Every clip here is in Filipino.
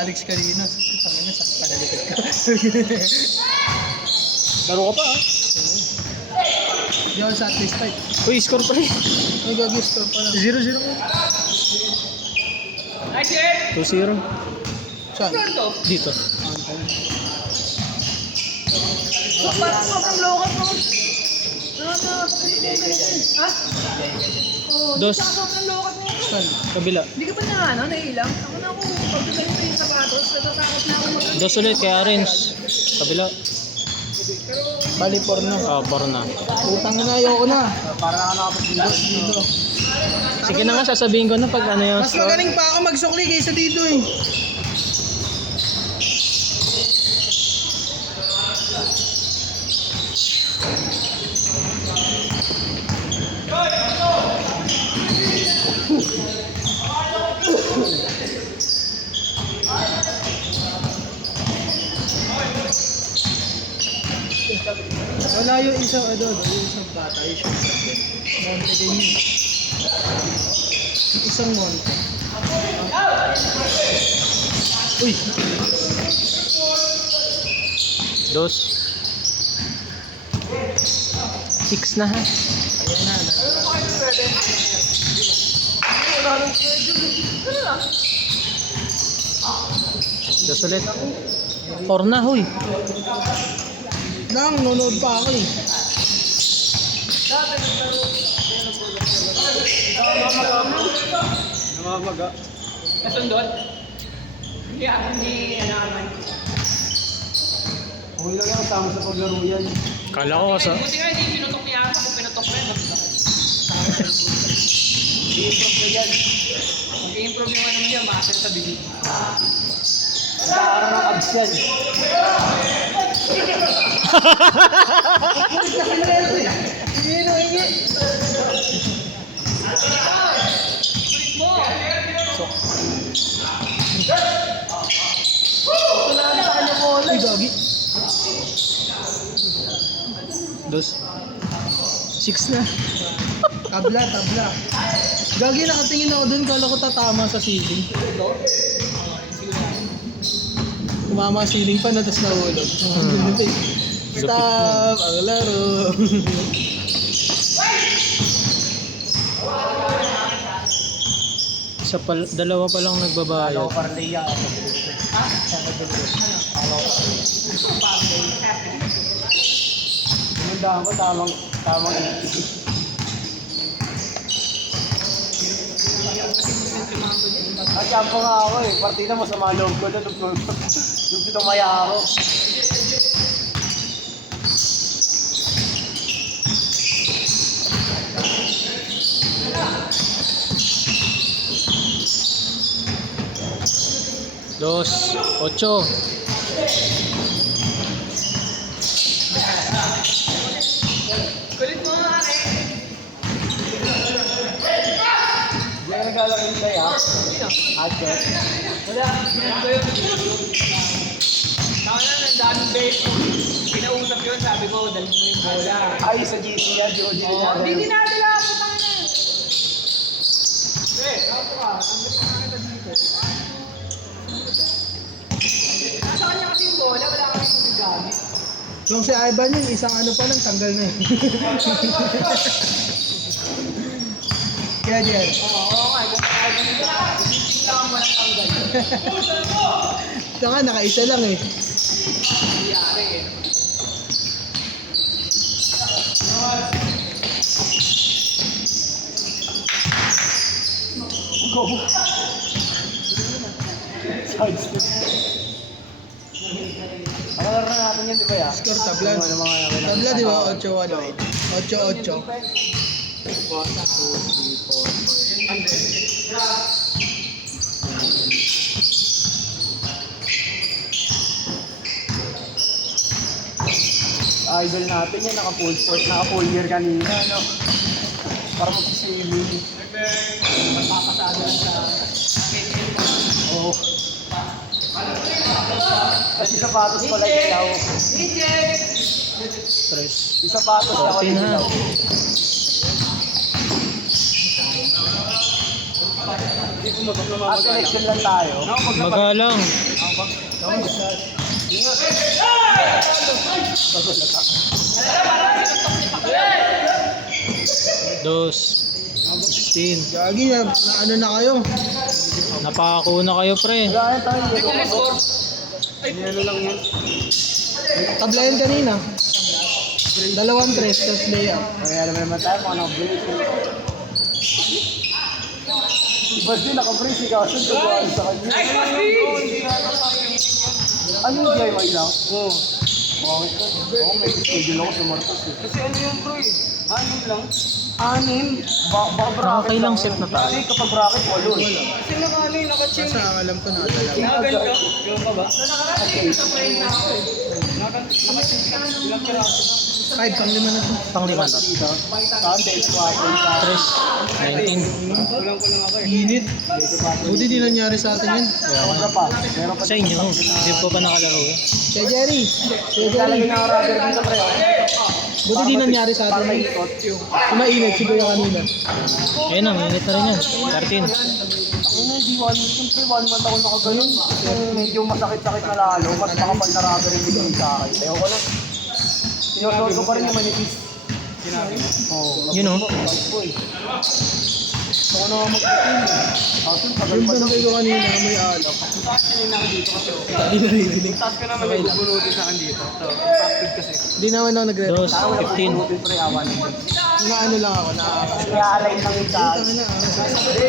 Alex kanina. Tangin na, sakit panalikod ka. Laro ka pa ah. Hindi ako satisfied. Uy, score pa rin. Ay, gagawin score pa lang. 0-0 mo. 2-0. Saan? Dito. Parang sobrang lokat mo. Ha? Oo, Dos. sobrang lokat mo. Saan? Kabila. Hindi ka pa na nailang? Ako na ako, pagkagaling ko yung sapatos, natatakot na ako mag- Dos ulit kay Arens. Kabila. Bali, porno. Paro na. Putang na, ayoko na. Para ka nakapagbilos dito. Sige na nga, sasabihin ko na pag ano yung Mas score. magaling pa ako magsukli kaysa dito eh. Wala yung isang yung isang bata, yung short din. Monte din yun. Yung isang monte. Uy! Dos. 6 na ha. Ayan na. Dos ulit. 4 na, huy. Nang, nunod pa ako eh. Namamaga. Nasundot? Hindi ako, hindi ano naman. Okay lang yung tama sa paglaro yan. Kala ko sa... Buti nga hindi pinutok niya ako, kung pinutok ko yan. I-improve ko yan. Mag-i-improve yung ano niya, makasal sa bigit. Nakakarang ng abs yan. Uy, gagi. Dos. 6 na. Tabla, tabla. Gagi, nakatingin ako dun. Kala ko tatama sa ceiling. Tumama sa ceiling pa na, tapos nahulog. Stop ang laro. Dalawa pa lang nagbabayad. Parleya ako. Ganda ako, tamang At yan po nga ako eh, partida mo sa mga loob ko doon, nung tumaya ako. Dos. 8. Kulit mo nga rin. Diyan ka naglalaki tayo ha? Ate? Wala, yan ba yun? Tama na, ang daming base. Pinausap yun, sabi ko, dalhin mo yung bola. Ay, sa GC yan, Jojo Oo, hindi yan. dinadala, putang na. Pre, ako ka, tanggalin ka na dito. Nasa kanya kasi yung bola, wala kami magagamit. Yung si Ivan yun, isang ano pa lang, tanggal na eh. Kaya Jer. Oo, nga, kung kaya mo nila, hindi lang mo lang tanggal. Ito nga, nakaisa lang eh. Nangyari eh. Go! Side step. Ano laro na natin yan, di ba ya? Score tabla. Tabla, di ba? 8-8. 8-8. 1, 2, 3, 4, 5. Idol natin yan, naka-full sport, naka-full year kanina, no? Para mag-swimming. Magpapasado lang sa Oo. Kasi sapatos pala ilaw. Tres. Yung sapatos na Okay na. ilaw. Hindi po magkakama At selection lang tayo. Magalang. Dos. 16. Gagi na, ano na kayo? Napako na kayo, pre. Wala yan tayo. Ano lang yan? Tablayan kanina. 2 tres, tapos layup. Kaya naman tayo kung ano brace. Ibas din naka-brace ikaw. Saan gagawin sa kanya? Ano yung DIY lang? Oo. Bakit ka? Oo, may schedule ako sa Marcos eh. Kasi ano yung bro eh? Anim lang. Anim? Baka bracket Nakakailang set na tayo. Kasi kapag bracket, walo eh. Kasi naka-ano yung naka-chain. Basta ang alam ko na talaga. Nakaganto. Yung pa ba? Naka-chain ka. Ilang kiraso. 5, pang 5 na to. Pang lima na. Dito, Sunday, Squatter, Tres. 19. Kulang ko lang ako eh. Init. Buti di nangyari sa atin yun. Meron pa. Meron pa. Sa inyo. Hindi ko pa nakalaro eh. Kaya Jerry. Kaya Jerry. Lalagyan ng rubber dito pre. Buti di nangyari sa Para atin yun. maikot. Kumainit si Kuya kanina. Ayun na, minute na rin yan. 13. Ako na, di one, siyempre 1 month ako nakagayon. Medyo masakit-sakit na lalo. Mas makapal na rubber yung bigay sa akin. Ayaw ko lang. Sinusunod ko pa rin yung manipis. Sinabi mo. Oo. Yun o. Ako na mag-team. Kaso, tagal Yung pa daw. bantay ko kanina, may alak. Saan sinina ko dito kasi Hindi naririnig. taas ko naman may bubunutin sa akin dito. Ito, impacted kasi. Hindi naman ako nagre-rep. Dos. Ako wala 15. pang pre, awan. Na ano lang ako, na... Kaya align lang yung sa Tangin na, Hindi,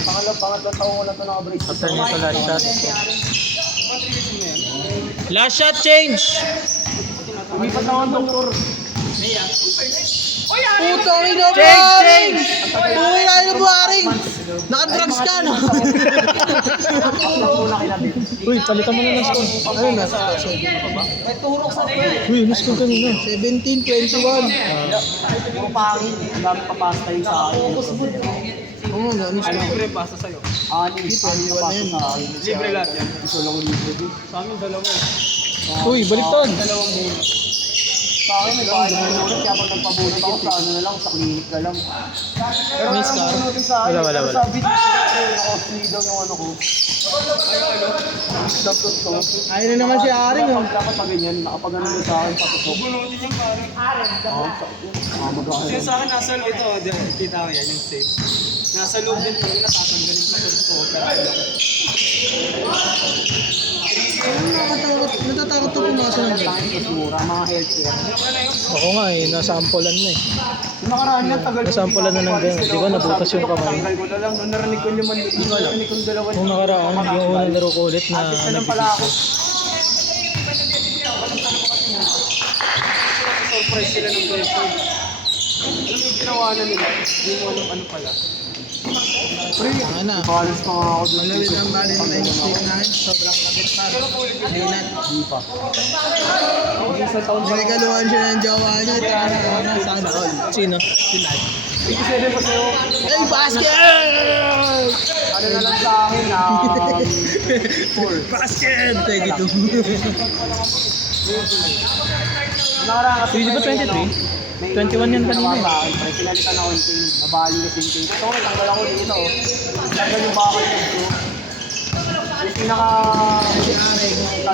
pangatlong taon ko na ito naka-brace. After nito last shot. Contribution mo yan. Last shot change! Umipat na ang doktor. Putang ina, Change, buharing! change! Buhay na ina, buharing! Naka-drugs ka, no? Ako muna kinabit. Uy, palitan mo na ng score. Ano na? May turok sa nila. Uy, ano score kanina? 17-21. Puro pangin. Ang dami papasta yung sa akin. Oo nga, ano Ano siya? libre pasa sa'yo? Anim na pasta sa akin. Libre lahat yan. Gusto lang libre din. Sa amin dalawa eh. Uy, baliktad! Dalawang bulo. Sa akin, may bahay na bunot. Kaya pag nagpabunot ako sa ano na lang, sa clinic na lang. Pero May wala scar? nang bunutin sa akin. Wala, wala, Pero wala. sa video ko, naka-off daw yung ano ko. Laptop ko. Ayun na naman si Aring, oh. Dapat pag ganyan, nakapag ano yung sa akin, patusok. Bubunutin yung parang. Oo, sakit yun. Mag-ano. Kasi sa akin nasa loob ito, kita ko yan, yung safe. Nasa loob din po, natatanggalin pa ko. Natatakot to pumasok ng game. Mas mura, mga healthcare. Ako nga eh, nasampulan na eh. Yung nakaraan yan, tagal Nasampulan na ng ganun. Di ba, nabutas yung kamay? Tanggal ko na lang, nung narinig ko yung mali, narinig ko yung dalawa. Nung nakaraan, yung unang laro ko ulit na Artist na lang pala ako. Surprise sila ng girlfriend. Ano yung ginawa na nila? Yung ano pala. Ano na? Ipalas pa nga ako doon. Malawit ang Valentine's Day namin. Sobrang kapit pa. Linat. Di pa. Regaluhan siya ng jowa niya. Sana all. Sino? Hindi kasi rin pa sa'yo. Hey, basket! Ano na lang sa akin, full. Basket! 22. Nakaraan kasi. Hindi ba 23? 21 yan kanina eh. Pinalitan ako yung team. Nabali kasi yung team. Ito, tanggal ako dito. Tanggal yung bakal ko. Yung pinaka...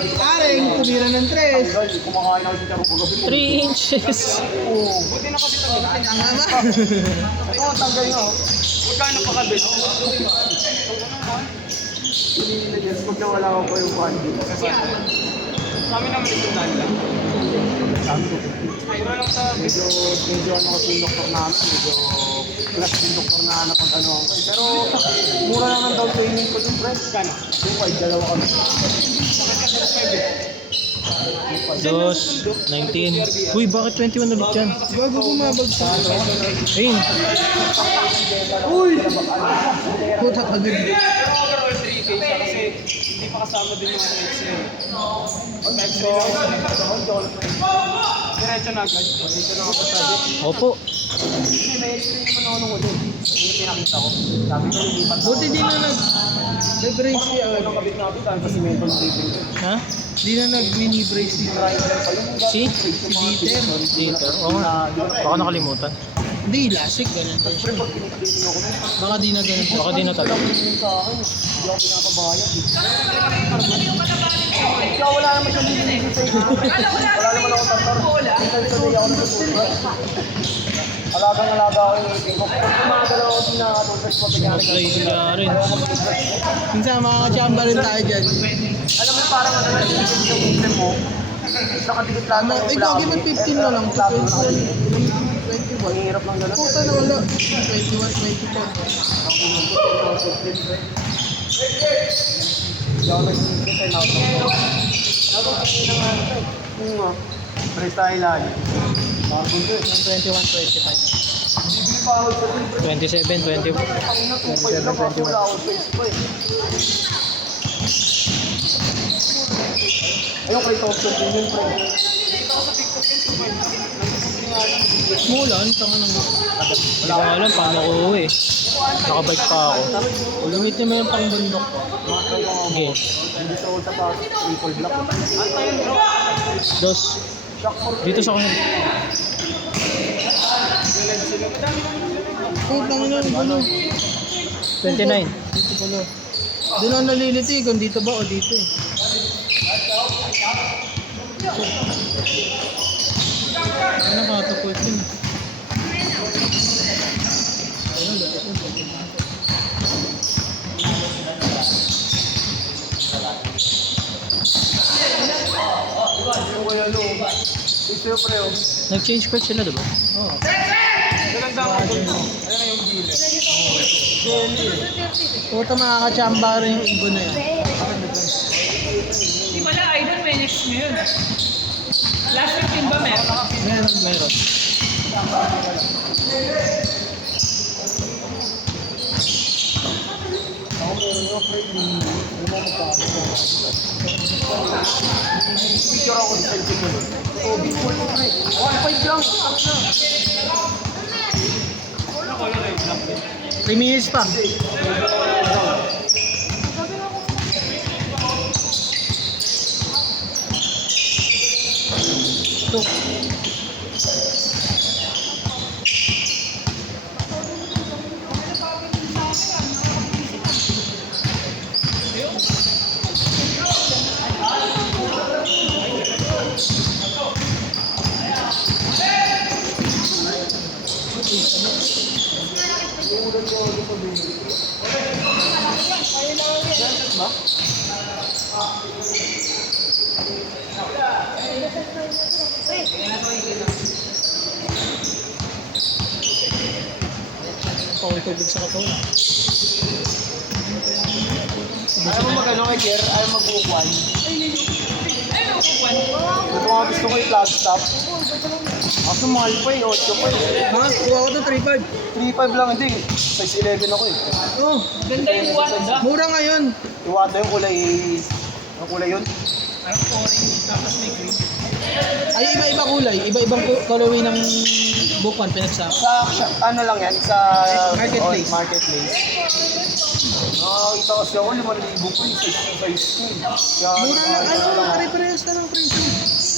Aring, tumira ng 3. Tanggal, kumakain ako dito ako pagabi. 3 inches! Oo. Buti na kasi ito. Tama. Ito, tanggal nga. Magkano pa kabit? Yes, pag nawala ko pa yung bandi. Sa amin naman isang dahil lang. Sabi ko, Mura lang sa medyo ano kasi yung doktor namin, medyo plus yung doktor na napag ano ako eh. Pero mura lang ang down payment ko dun, pre. Kano? Yung 5, dalawa kami. Dos. 19. Uy, bakit 21 ulit yan? Bago bumabagsak. Ayun. Uy! Puta ka din. Pero overall 3K siya kasi hindi pa kasama din yung ano X-ray. Pag X-ray lang diretso na agad. Diretso na ako sa Opo. Hindi, may x-ray naman ako nung ulit. Yung pinakita ko. Sabi ko, lilipat ako. Buti di na nag-brace siya. Anong kabit-kabit, ang kasi meron ng taping ko. Ha? Di na nag-mini brace siya. Driver pa yung Si? Si Dieter. Dieter. Oo nga. Baka nakalimutan. Hindi, lasik, ganun to. Pre, pag kiniklinin ako, Baka di na ganun to. Baka di na talaga. yun sa akin. Hindi ako pinapabayad. Kaya wala naman siyang binibigay sa inyo. Wala naman ako tartar. Minsan sa day ako nagsusulat. Alagang-alaga ako yung ngipin ko. Pag kumagalaw ako, hindi nakakatulog sa pagkakari. Crazy ka rin. Minsan makakachamba rin tayo dyan. Alam mo, parang ano lang yung ngipin mo. Nakadikit lang Ano, yung ikaw, give it 15 na lang. Ang labo na 21. Ang hirap ng gano'n. Puta na wala. 21, 24. Hindi ako nag-iisip ay nakatulog. Nakatulog na nga ito. Oo nga. Freestyle lang. Nakatulog. 21, 25. Bibili pa ako sa 27, 20. Ang ina, 2.5 na kasi wala akong space pa eh. Ayun kay Thompson din yun, pre. Mulan, tanga nang. Hindi ko alam paano ko uwi. Nakabike pa ako. Limit niya mo yung pang bundok. Okay. Hindi sa ulta pa, triple block. Dos. Shock for Dito sa kanila. Puta na lang, ano? 29. Dito pala. Doon ang nalilito eh, kung dito ba o dito eh. Ano nakatapos yun? Yung kaya no. Ito pre, oh. Nag-change coach sila, diba? Oo. Maganda ang tol mo. Ayan na yung gilid. Puta makakachamba rin yung ibon na yan. Di pala, idol, may next ngayon. Last 15 ba meron? Meron. Meron. Ako meron yung pre, hindi mo magkano. Picture ako sa side ko. Oh, big boy ko pre. 1.5 lang. 3 minutes pa. Ito. Pawal-tubig sa katawan. Ayaw mo mag-ano kay Kier? Ayaw mag-uukwan? Ito nga gusto ko yung flag stop. Ako mahal pa eh, 8 pa eh. Ha? Kuha ko to 3.5. 3.5 lang, hindi. Size 11 ako eh. Oh, Ganda yung wanda. mura ngayon. Iwata yung kulay, ang kulay yun. Ay, iba-iba kulay. Iba-ibang colorway ng bukan pinagsama. Sa, ano lang yan, sa Marketplace. Oh, marketplace. Nakakita kasi ako, 5,000 po yung size ko eh. Kaya, Mura lang. Ano, pare-parehas na ng presyo.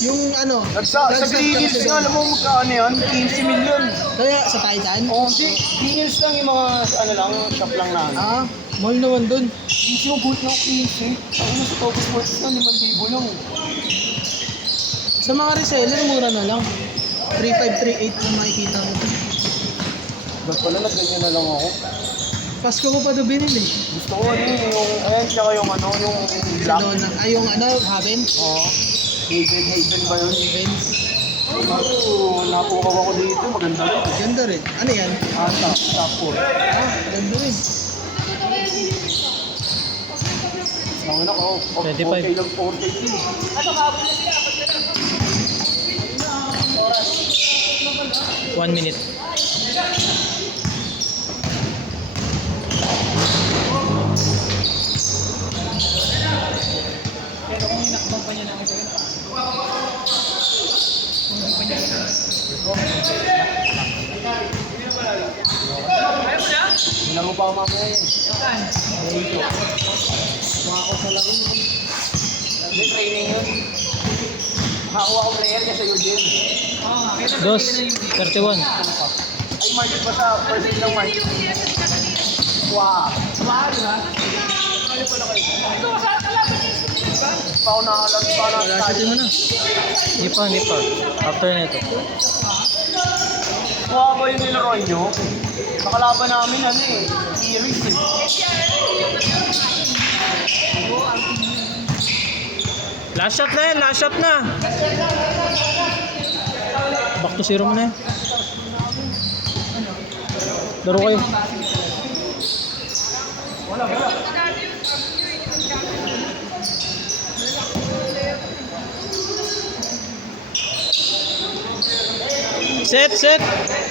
Yung ano, Sa Green Hills nga, alam mo magkano yan? 15 million. kaya sa Titan? Oo, hindi. Green Hills lang yung mga, ano lang, shop lang na. Ah, mall naman dun. 15 yung boot ng 15. Ang ina sa Topo Sports na, 5,000 lang. Sa mga reseller, mura na lang. 3.5, 3.8 na makikita mo. Ba't pala nagganyan na lang ako? Pasko ko pa ito binili. Gusto ko ano yung, ayan, tsaka yung ano, yung black. Ay, yung ano, Haven? Oo. Haven ba yun? Haven. Oo, napukaw ako dito, maganda rin. Ganda rin. Ano yan? Top 4. Ah, ganda rin. Mga anak, oh, 25. 4K lang, 4K din. 1 minute. Laro pa ako mamaya yun. Mga ako sa laro. Hindi, training yun. Makakuha ko player kasi yun din. Dos. 31. Ay, Mark ba sa first week ng March? Wow. Mahal na. Kaya pala kayo. Ito, sa kalaban niyo. Pa ako nakalag pa na. Wala siya din mo na. Hindi pa. After nito. Kuha ba yung nilaroy nyo? Nakalaban namin ano eh. Series eh. Last shot na yan, last shot na. Back to zero mo na yan. Laro kayo. Set.